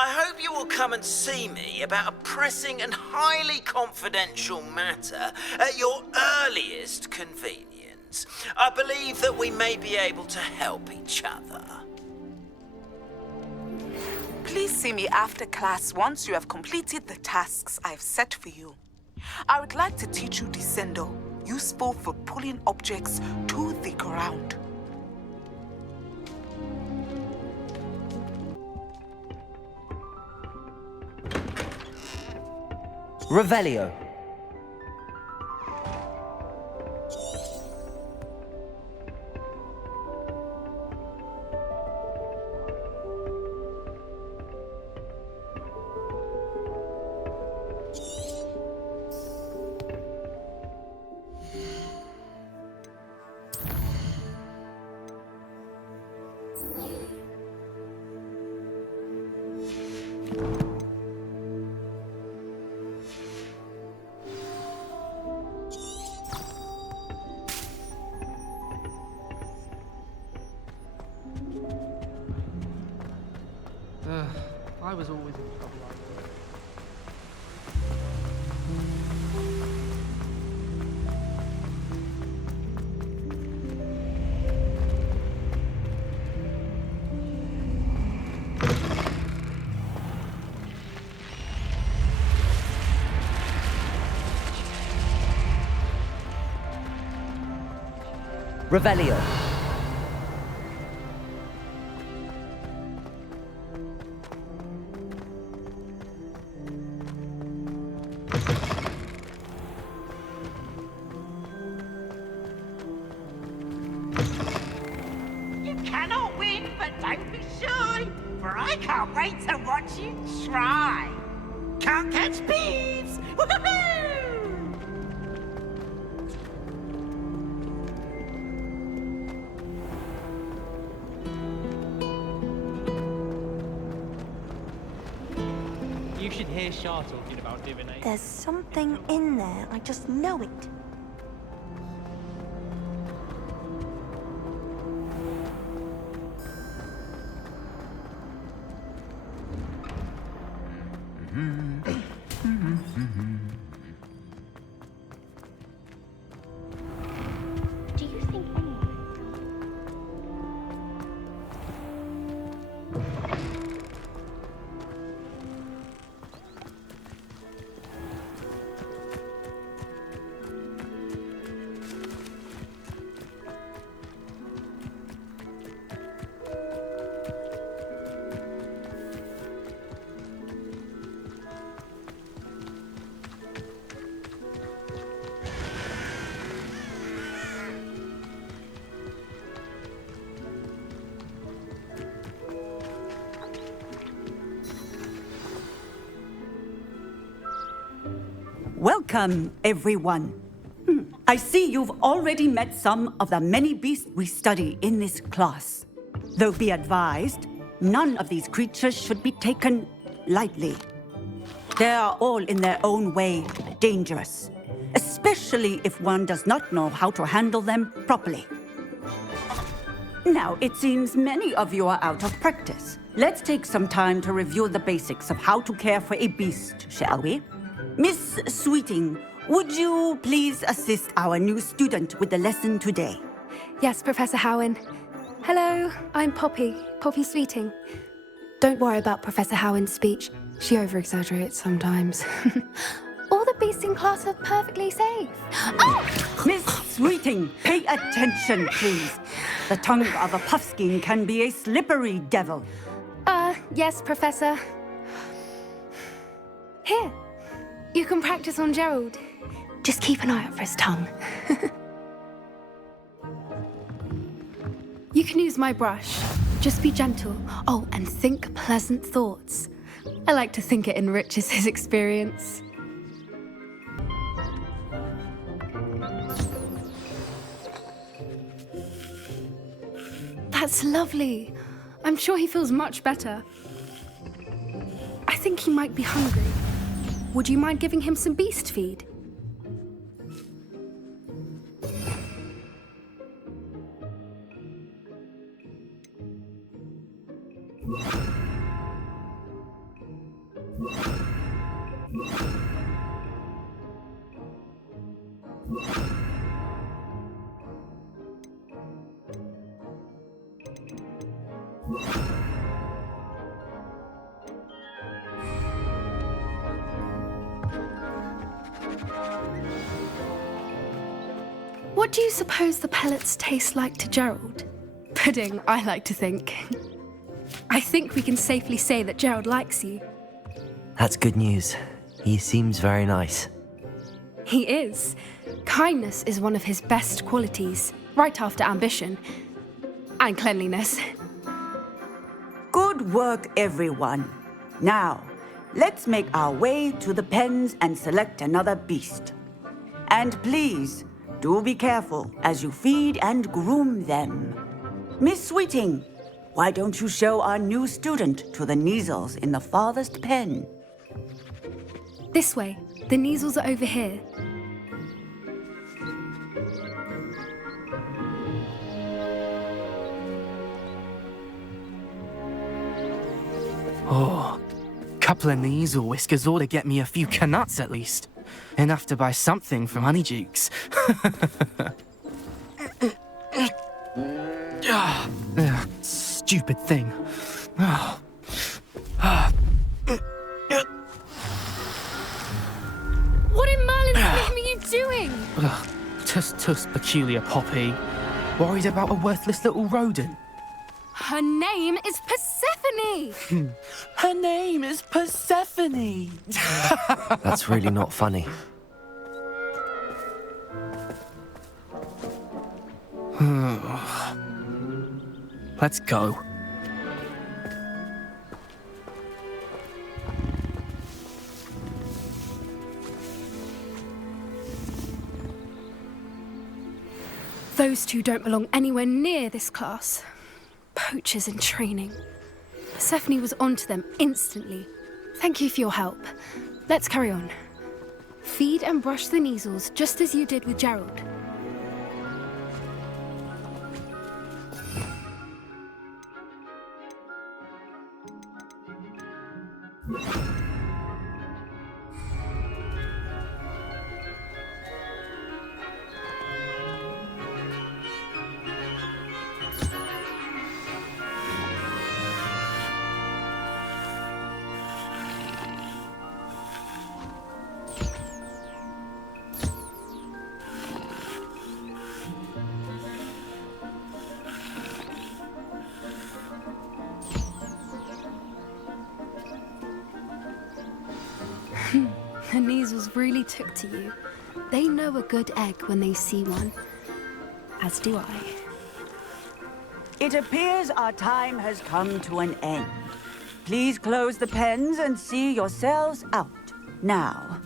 I hope you will come and see me about a pressing and highly confidential matter at your earliest convenience. I believe that we may be able to help each other. Please see me after class once you have completed the tasks I've set for you. I would like to teach you Descendo, useful for pulling objects to the ground. Revelio. I was always in trouble. Revelio. You cannot win, but don't be shy, for I can't wait to watch you try. Can't catch beeves! Woohoo! You should hear Shah talking about divination. There's something in there, I just know it. Do you think anyone Welcome, everyone. I see you've already met some of the many beasts we study in this class. Though be advised, none of these creatures should be taken lightly. They are all in their own way dangerous, especially if one does not know how to handle them properly. Now, it seems many of you are out of practice. Let's take some time to review the basics of how to care for a beast, shall we? Miss Sweeting, would you please assist our new student with the lesson today? Yes, Professor Howen. Hello, I'm Poppy Sweeting. Don't worry about Professor Howen's speech. She over-exaggerates sometimes. All the beasts in class are perfectly safe. Oh! Miss Sweeting, pay attention, please. The tongue of a puffskein can be a slippery devil. Yes, Professor. Here, you can practice on Gerald. Just keep an eye out for his tongue. You can use my brush. Just be gentle. Oh, and think pleasant thoughts. I like to think it enriches his experience. That's lovely. I'm sure he feels much better. I think he might be hungry. Would you mind giving him some beast feed? What do you suppose the pellets taste like to Gerald? Pudding, I like to think. I think we can safely say that Gerald likes you. That's good news. He seems very nice. He is. Kindness is one of his best qualities, right after ambition. And cleanliness. Good work, everyone. Now, let's make our way to the pens and select another beast. And please, do be careful as you feed and groom them. Miss Sweeting, why don't you show our new student to the Neasels in the farthest pen? This way. The Neasels are over here. Oh, couple of Neasel whiskers ought to get me a few canuts at least. Enough to buy something from Honeydukes. Stupid thing. What in Merlin's name are you doing? Tuss, peculiar Poppy. Worried about a worthless little rodent. Her name is Persephone! Her name is Persephone! That's really not funny. Let's go. Those two don't belong anywhere near this class. Poachers in training. Persephone was onto them instantly. Thank you for your help. Let's carry on. Feed and brush the Neasels just as you did with Gerald. The Neasels really took to you. They know a good egg when they see one. As do I. It appears our time has come to an end. Please close the pens and see yourselves out. Now,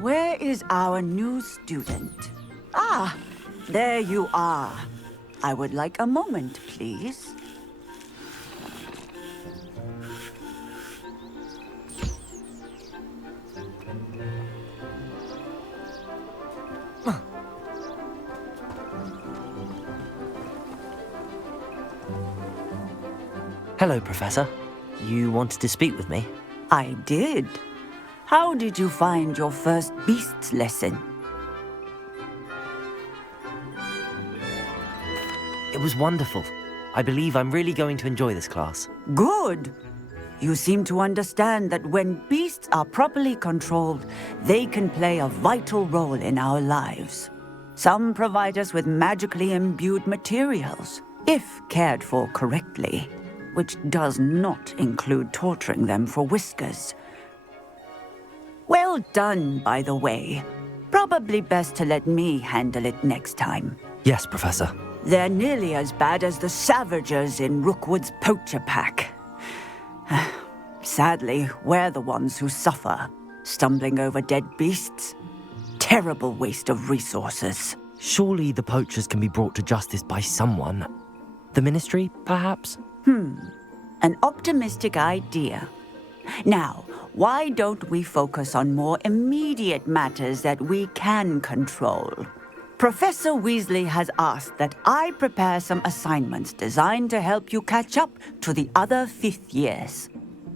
where is our new student? Ah, there you are. I would like a moment, please. Hello, Professor. You wanted to speak with me? I did. How did you find your first beasts lesson? It was wonderful. I believe I'm really going to enjoy this class. Good. You seem to understand that when beasts are properly controlled, they can play a vital role in our lives. Some provide us with magically imbued materials, if cared for correctly, which does not include torturing them for whiskers. Well done, by the way. Probably best to let me handle it next time. Yes, Professor. They're nearly as bad as the Savagers in Rookwood's poacher pack. Sadly, we're the ones who suffer, stumbling over dead beasts. Terrible waste of resources. Surely the poachers can be brought to justice by someone. The Ministry, perhaps? An optimistic idea. Now, why don't we focus on more immediate matters that we can control? Professor Weasley has asked that I prepare some assignments designed to help you catch up to the other fifth years.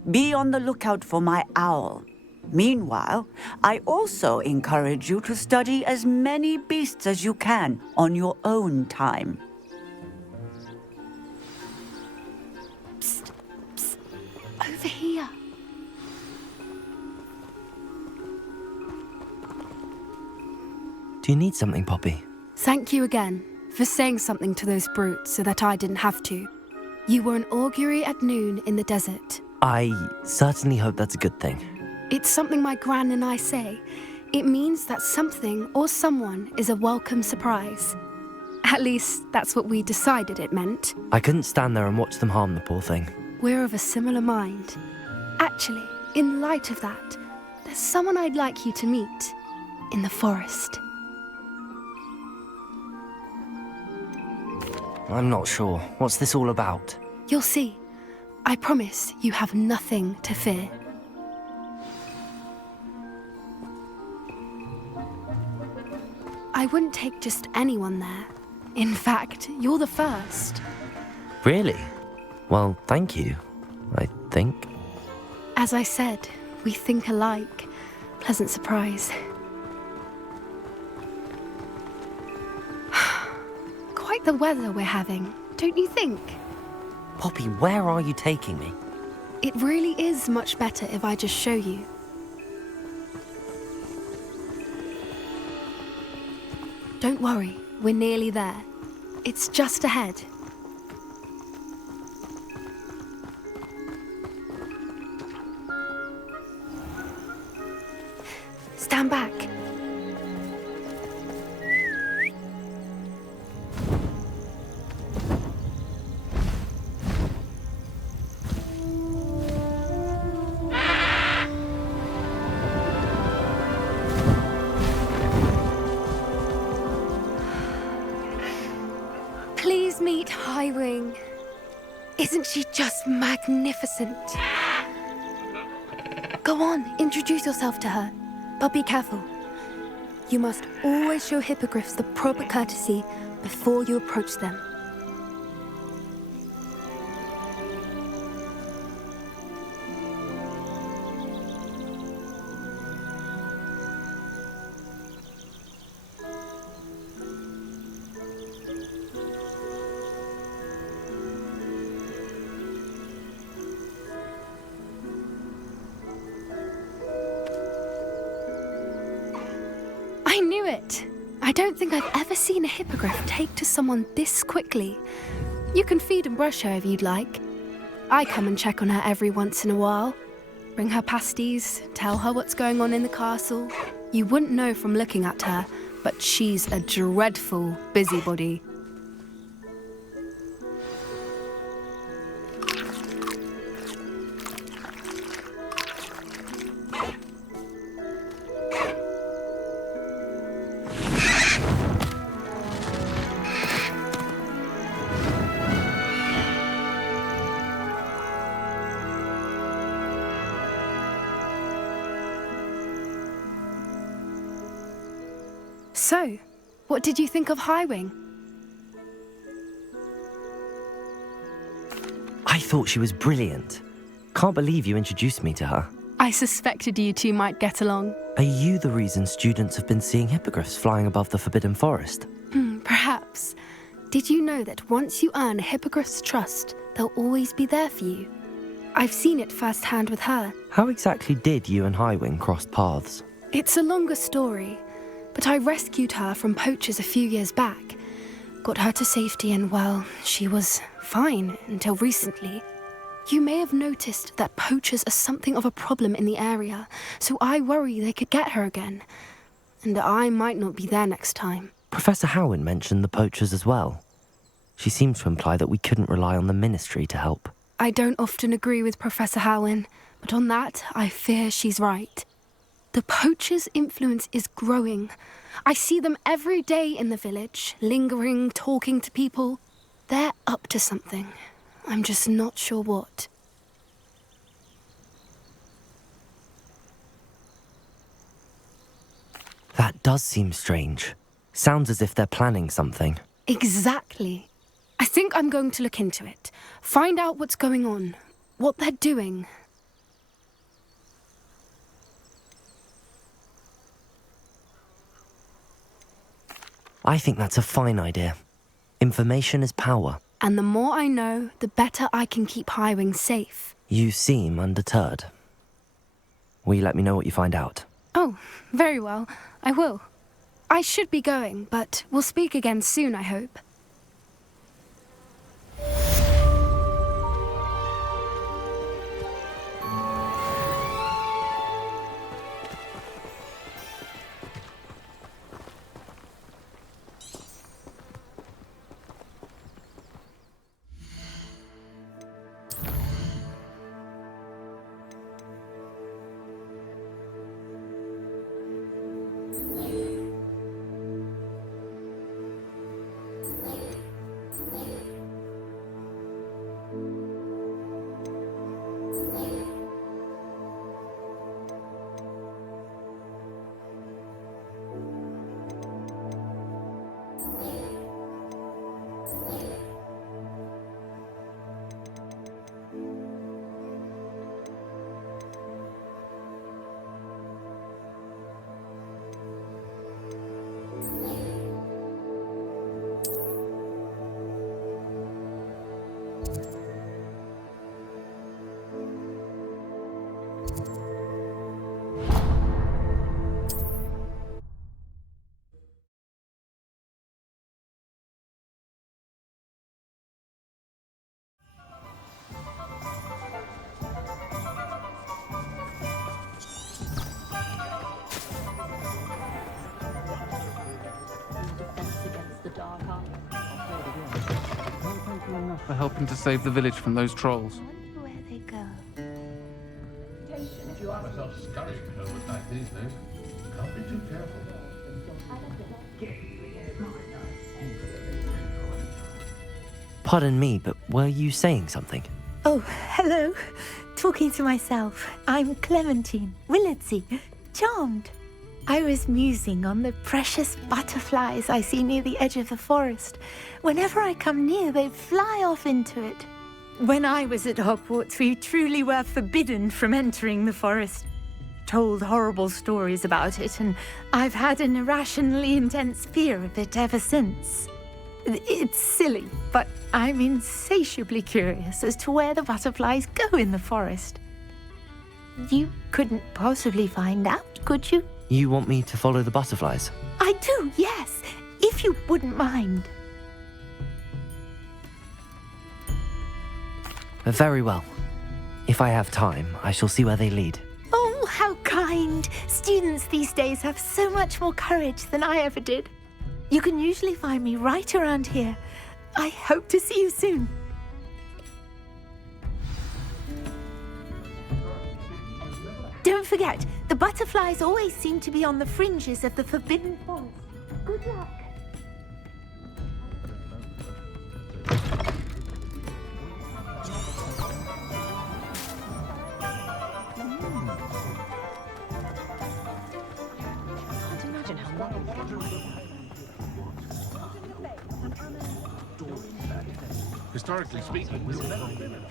Be on the lookout for my owl. Meanwhile, I also encourage you to study as many beasts as you can on your own time. Do you need something, Poppy? Thank you again for saying something to those brutes so that I didn't have to. You were an augury at noon in the desert. I certainly hope that's a good thing. It's something my gran and I say. It means that something or someone is a welcome surprise. At least, that's what we decided it meant. I couldn't stand there and watch them harm the poor thing. We're of a similar mind. Actually, in light of that, there's someone I'd like you to meet in the forest. I'm not sure. What's this all about? You'll see. I promise you have nothing to fear. I wouldn't take just anyone there. In fact, you're the first. Really? Well, thank you, I think. As I said, we think alike. Pleasant surprise. Quite the weather we're having, don't you think? Poppy, where are you taking me? It really is much better if I just show you. Don't worry, we're nearly there. It's just ahead. Stand back. Please meet Highwing. Isn't she just magnificent? Go on, introduce yourself to her. But be careful. You must always show hippogriffs the proper courtesy before you approach them. I knew it! I don't think I've ever seen a hippogriff take to someone this quickly. You can feed and brush her if you'd like. I come and check on her every once in a while. Bring her pasties, tell her what's going on in the castle. You wouldn't know from looking at her, but she's a dreadful busybody. So, what did you think of Highwing? I thought she was brilliant. Can't believe you introduced me to her. I suspected you two might get along. Are you the reason students have been seeing hippogriffs flying above the Forbidden Forest? Perhaps. Did you know that once you earn a hippogriff's trust, they'll always be there for you? I've seen it firsthand with her. How exactly did you and Highwing cross paths? It's a longer story, but I rescued her from poachers a few years back. Got her to safety and, well, she was fine until recently. You may have noticed that poachers are something of a problem in the area, so I worry they could get her again. And I might not be there next time. Professor Howin mentioned the poachers as well. She seems to imply that we couldn't rely on the Ministry to help. I don't often agree with Professor Howin, but on that, I fear she's right. The poachers' influence is growing. I see them every day in the village, lingering, talking to people. They're up to something. I'm just not sure what. That does seem strange. Sounds as if they're planning something. Exactly. I think I'm going to look into it. Find out what's going on, what they're doing. I think that's a fine idea. Information is power. And the more I know, the better I can keep Highwing safe. You seem undeterred. Will you let me know what you find out? Oh, very well. I will. I should be going, but we'll speak again soon, I hope. For helping to save the village from those trolls. Where they go. If you have yourself scurrying Hogwarts like these days, can't be too careful. Pardon me, but were you saying something? Oh, hello. Talking to myself. I'm Clementine Willardsey. Charmed. I was musing on the precious butterflies I see near the edge of the forest. Whenever I come near, they fly off into it. When I was at Hogwarts, we truly were forbidden from entering the forest. Told horrible stories about it, and I've had an irrationally intense fear of it ever since. It's silly, but I'm insatiably curious as to where the butterflies go in the forest. You couldn't possibly find out, could you? You want me to follow the butterflies? I do, yes, if you wouldn't mind. Very well. If I have time, I shall see where they lead. Oh, how kind. Students these days have so much more courage than I ever did. You can usually find me right around here. I hope to see you soon. Don't forget, the butterflies always seem to be on the fringes of the Forbidden Forest. Good luck. Historically speaking, we've never been in a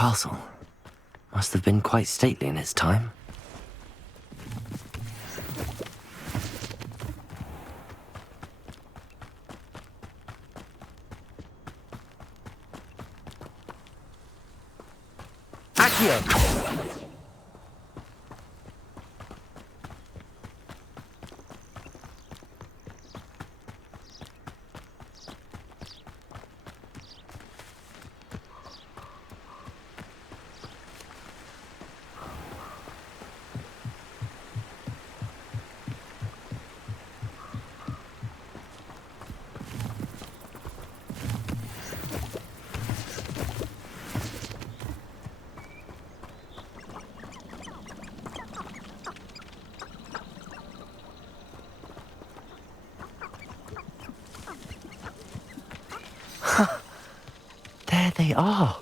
Castle. Must have been quite stately in its time. Accio! they are.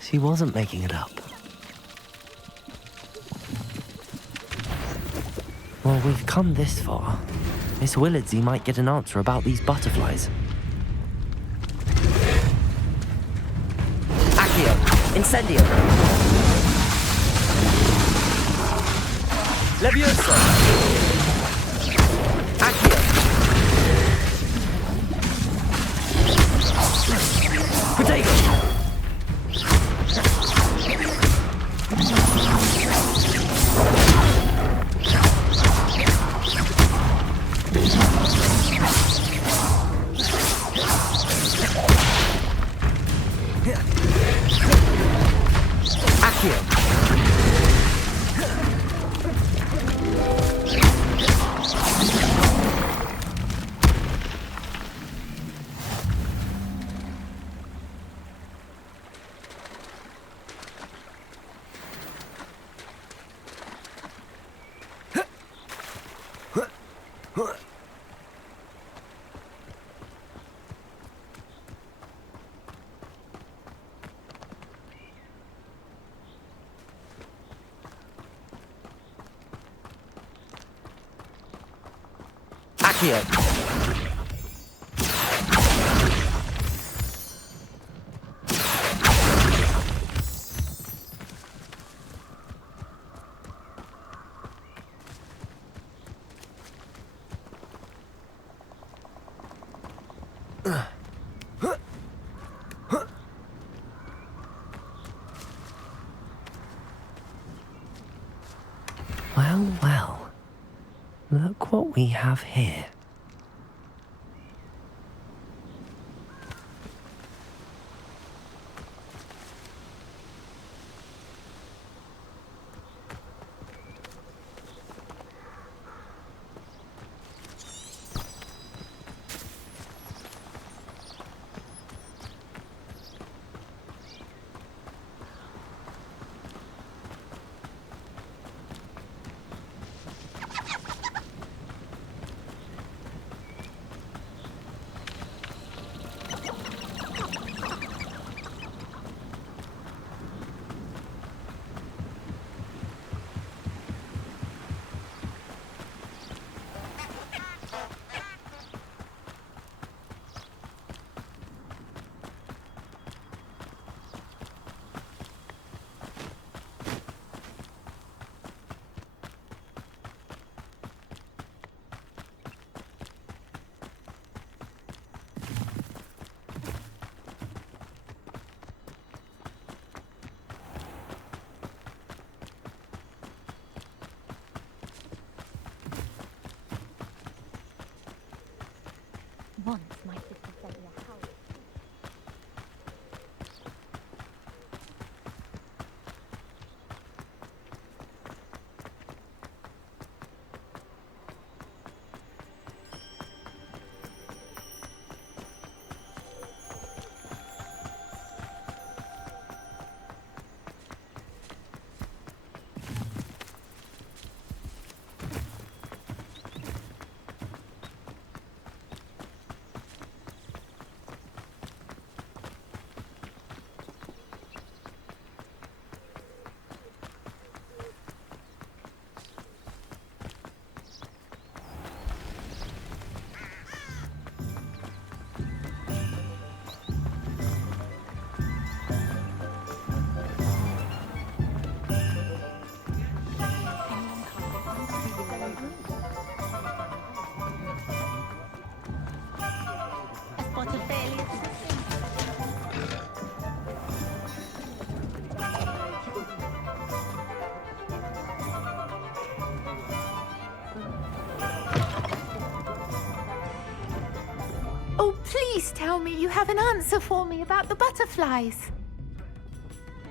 She wasn't making it up. Well, we've come this far. Miss Willardsey might get an answer about these butterflies. Accio! Incendio! Levioso! Accio! Protego! Accio! Well, well. Look what we have here. Once my sister sent me a house. Oh, please tell me you have an answer for me about the butterflies.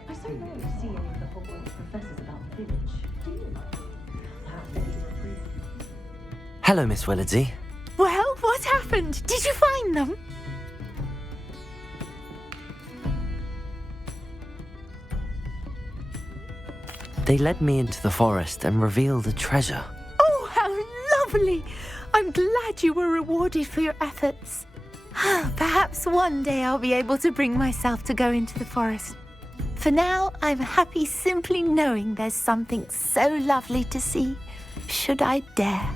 I so rarely see any of the Hogwarts professors about the village. Do you? Perhaps they do agree. Hello, Miss Willardsey. Well, what happened? Did you find them? They led me into the forest and revealed a treasure. Oh, how lovely! I'm glad you were rewarded for your efforts. Perhaps one day I'll be able to bring myself to go into the forest. For now, I'm happy simply knowing there's something so lovely to see, should I dare.